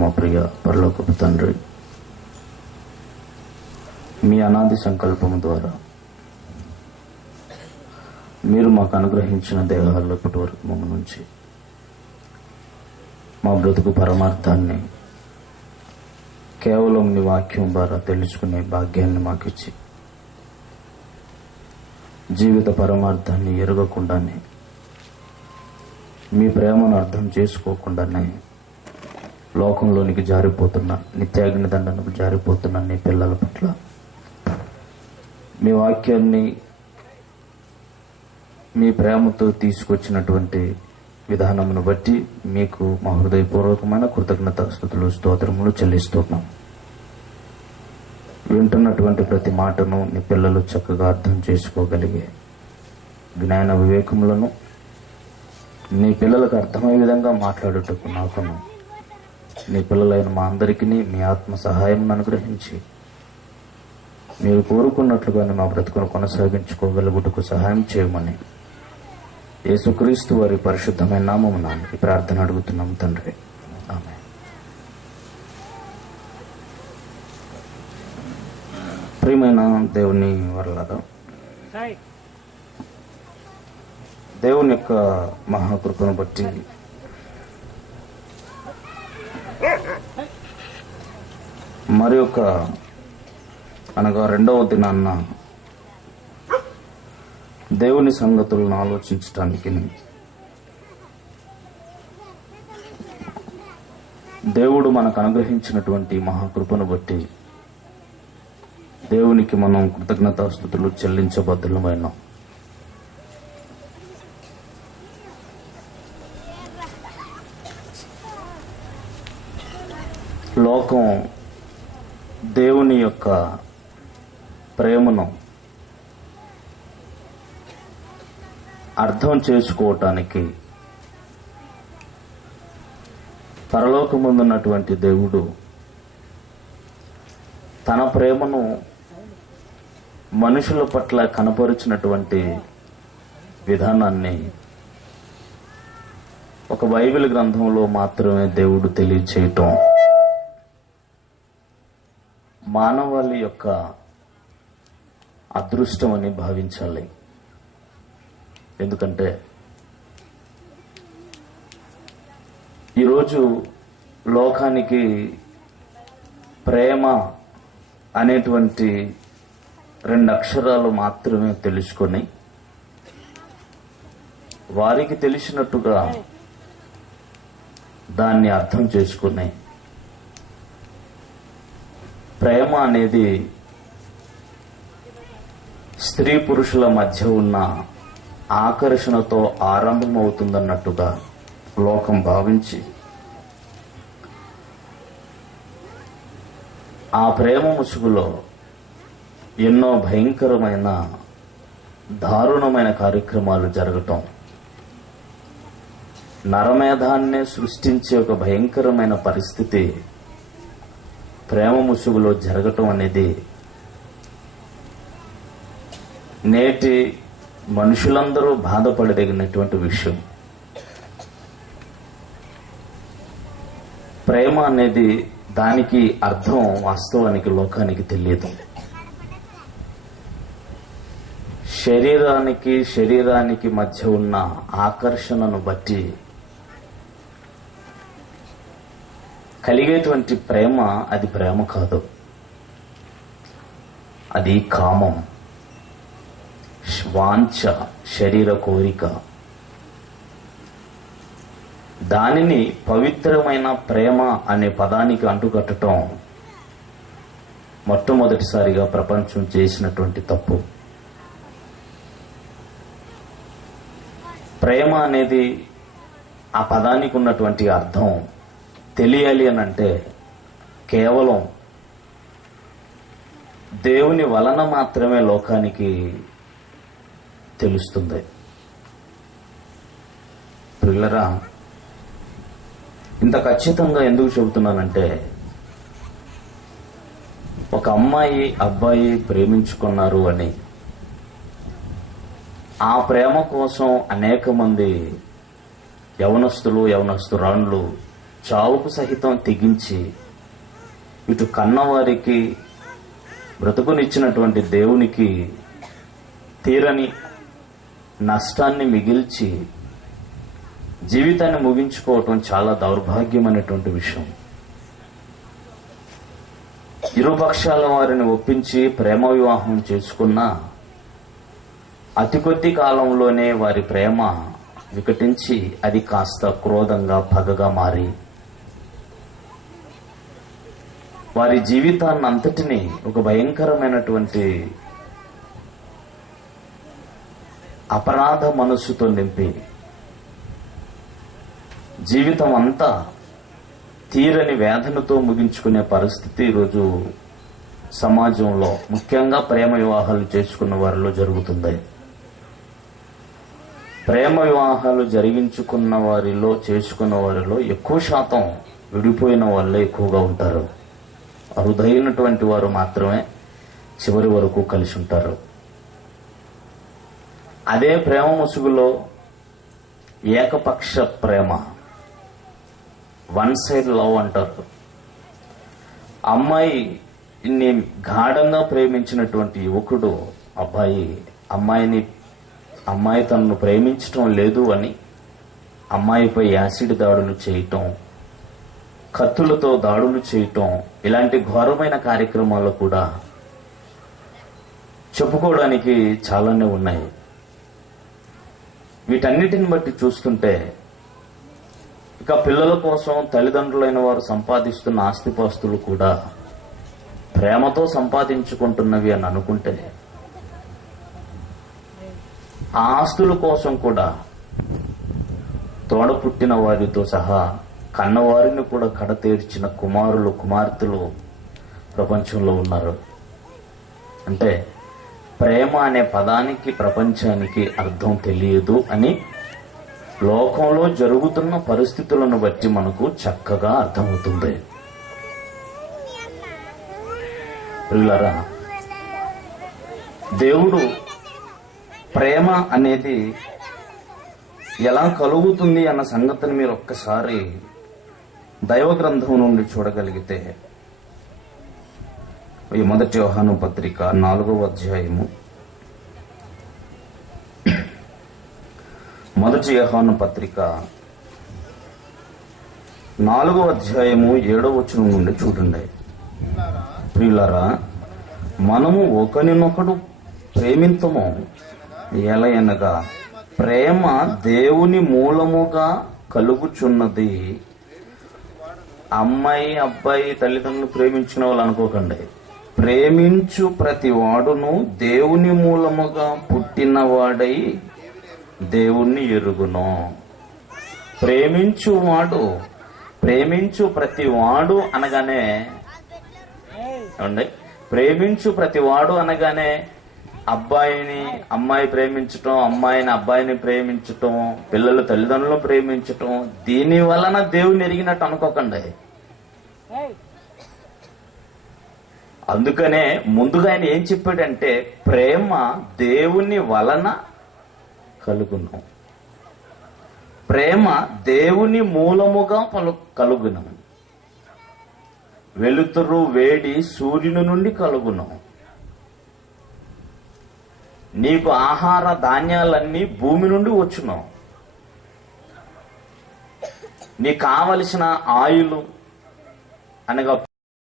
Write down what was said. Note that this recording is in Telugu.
మా ప్రియ పరలోకపు తండ్రి, మీ అనాది సంకల్పము ద్వారా మీరు మాకు అనుగ్రహించిన దేహాల్లో ఇప్పటి వరకు మమ్మ నుంచి మా బ్రతుకు పరమార్థాన్ని కేవలం మీ వాక్యం ద్వారా తెలుసుకునే భాగ్యాన్ని మాకిచ్చి జీవిత పరమార్థాన్ని ఎరగకుండానే మీ ప్రేమను అర్థం చేసుకోకుండానే లోకంలోనికి జారిపోతున్న నిత్యాగ్ని దండనకు జారిపోతున్న నీ పిల్లల పట్ల మీ వాక్యాన్ని మీ ప్రేమతో తీసుకొచ్చినటువంటి విధానమును బట్టి మీకు మా హృదయపూర్వకమైన కృతజ్ఞతాస్తుతులు స్తోత్రములు చెల్లిస్తున్నాం. వింటున్నటువంటి ప్రతి మాటను నీ పిల్లలు చక్కగా అర్థం చేసుకోగలిగే జ్ఞాన వివేకములను నీ పిల్లలకు అర్థమయ్యే విధంగా మాట్లాడుటకు నాకును నీ పిల్లలైన మా అందరికీ మీ ఆత్మ సహాయం అనుగ్రహించి మీరు కోరుకున్నట్లుగానే మా బ్రతుకును కొనసాగించుకోగలుగుటకు సహాయం చేయమని యేసుక్రీస్తు వారి పరిశుద్ధమైన నామమున ఈ ప్రార్థన అడుగుతున్నాం తండ్రి, ఆమేన్. ప్రియమైన దేవుని వర్లారా, దేవుని యొక్క మహాకృపను బట్టి మరి ఒక అనగా రెండవ దినాన్న దేవుని సంగతులను ఆలోచించటానికి దేవుడు మనకు అనుగ్రహించినటువంటి మహాకృపను బట్టి దేవునికి మనం కృతజ్ఞతాస్తుతులు చెల్లించబద్దులమైనాం. లోకం దేవుని యొక్క ప్రేమను అర్థం చేసుకోవటానికి పరలోకముందున్నటువంటి దేవుడు తన ప్రేమను మనుషుల పట్ల కనపరిచినటువంటి విధానాన్ని ఒక బైబిల్ గ్రంథంలో మాత్రమే దేవుడు తెలియచేయటం మానవాళి యొక్క అదృష్టం అని భావించాలి. ఎందుకంటే ఈరోజు లోకానికి ప్రేమ అనేటువంటి 2 అక్షరాలు మాత్రమే తెలుసుకొని వారికి తెలిసినట్టుగా దాన్ని అర్థం చేసుకుని ప్రేమ అనేది స్త్రీ పురుషుల మధ్య ఉన్న ఆకర్షణతో ఆరంభమవుతుందన్నట్టుగా లోకం భావించి ఆ ప్రేమ ముసుగులో ఎన్నో భయంకరమైన దారుణమైన కార్యక్రమాలు జరగటం, నరమేధాన్నే సృష్టించే ఒక భయంకరమైన పరిస్థితి ప్రేమ ముసుగులో జరగటం అనేది నేటి మనుషులందరూ బాధపడదగినటువంటి విషయం. ప్రేమ అనేది దానికి అర్థం వాస్తవానికి లోకానికి తెలియదు. శరీరానికి మధ్య ఉన్న ఆకర్షణను బట్టి కలిగేటువంటి ప్రేమ అది ప్రేమ కాదు, అది కామం, వాంఛ, శరీర కోరిక. దానిని పవిత్రమైన ప్రేమ అనే పదానికి అంటుకట్టడం మొట్టమొదటిసారిగా ప్రపంచం చేసినటువంటి తప్పు. ప్రేమ అనేది ఆ పదానికి ఉన్నటువంటి అర్థం తెలియాలి అని అంటే కేవలం దేవుని వలన మాత్రమే లోకానికి తెలుస్తుంది. పిల్లరా, ఇంత ఖచ్చితంగా ఎందుకు చెబుతున్నానంటే, ఒక అమ్మాయి అబ్బాయి ప్రేమించుకున్నారు అని ఆ ప్రేమ కోసం అనేక మంది యవనస్తురాండ్లు చావుకు సహితం తెగించి ఇటు కన్నవారికి బ్రతుకునిచ్చినటువంటి దేవునికి తీరని నష్టాన్ని మిగిల్చి జీవితాన్ని ముగించుకోవటం చాలా దౌర్భాగ్యమైనటువంటి విషయం. ఇరుపక్షాల వారిని ఒప్పించి ప్రేమ వివాహం చేసుకున్న అతి కొద్ది కాలంలోనే వారి ప్రేమ వికటించి అది కాస్త క్రోధంగా పగగా మారి వారి జీవితాన్ని అంతటినీ ఒక భయంకరమైనటువంటి అపరాధ మనస్సుతో నింపి జీవితం అంతా తీరని వేదనతో ముగించుకునే పరిస్థితి ఈరోజు సమాజంలో ముఖ్యంగా ప్రేమ వివాహాలు చేసుకున్న వారిలో జరుగుతుంది. ప్రేమ వివాహాలు జరిగించుకున్న వారిలో చేసుకున్న వారిలో ఎక్కువ శాతం విడిపోయిన వాళ్ళే ఎక్కువగా ఉంటారు. అరుదైనటువంటి వారు మాత్రమే చివరి వరకు కలిసి ఉంటారు. అదే ప్రేమ ముసుగులో ఏకపక్ష ప్రేమ, వన్ సైడ్ లవ్ అంటారు. అమ్మాయిని గాఢంగా ప్రేమించినటువంటి యువకుడు అమ్మాయి తనను ప్రేమించటం లేదు అని అమ్మాయిపై యాసిడ్ దాడులు చేయటం, కత్తులతో దాడులు చేయటం, ఇలాంటి ఘోరమైన కార్యక్రమాలు కూడా చెప్పుకోవడానికి చాలానే ఉన్నాయి. వీటన్నిటిని బట్టి చూస్తుంటే ఇక పిల్లల కోసం తల్లిదండ్రులైన వారు సంపాదిస్తున్న ఆస్తిపాస్తులు కూడా ప్రేమతో సంపాదించుకుంటున్నవి అని అనుకుంటే, ఆ ఆస్తుల కోసం కూడా తోడ పుట్టిన వారితో సహా కన్నవారిని కూడా కడతీర్చిన కుమారులు కుమార్తెలు ప్రపంచంలో ఉన్నారు. అంటే ప్రేమ అనే పదానికి ప్రపంచానికి అర్థం తెలియదు అని లోకంలో జరుగుతున్న పరిస్థితులను బట్టి మనకు చక్కగా అర్థమవుతుంది. ప్రియులారా, దేవుడు ప్రేమ అనేది ఎలా కలుగుతుంది అన్న సంగతిని మీరు ఒక్కసారి దైవ గ్రంథం నుండి చూడగలిగితే, ఈ 1 యోహాను పత్రిక 4వ అధ్యాయము 1 యోహాను పత్రిక 4వ అధ్యాయము 7వ వచనం నుండి చూడండి. ప్రియులారా, మనము ఒకరినొకడు ప్రేమింతము, ఎలయనగా ప్రేమ దేవుని మూలముగా కలుగుచున్నది. అమ్మాయి అబ్బాయి తల్లిదండ్రులు ప్రేమించిన వాళ్ళు అనుకోకండి. ప్రేమించు ప్రతి వాడును దేవుని మూలముగా పుట్టినవాడై దేవుణ్ణి ఎరుగును. ప్రేమించు ప్రతి వాడు అనగానే ప్రేమించు ప్రతి వాడు అనగానే అమ్మాయి ప్రేమించటం, అమ్మాయిని అబ్బాయిని ప్రేమించటం, పిల్లలు తల్లిదండ్రులను ప్రేమించటం, దీని వలన దేవుని ఎరిగినట్టు అనుకోకండి. అందుకనే ముందుగా ఆయన ఏం చెప్పాడంటే, ప్రేమ దేవుని వలన కలుగును, ప్రేమ దేవుని మూలముగా కలుగును, వెలుతురు వేడి సూర్యుని నుండి కలుగును, నీకు ఆహార ధాన్యాలన్నీ భూమి నుండి వచ్చును, నీకు కావలసిన ఆయులు అనగా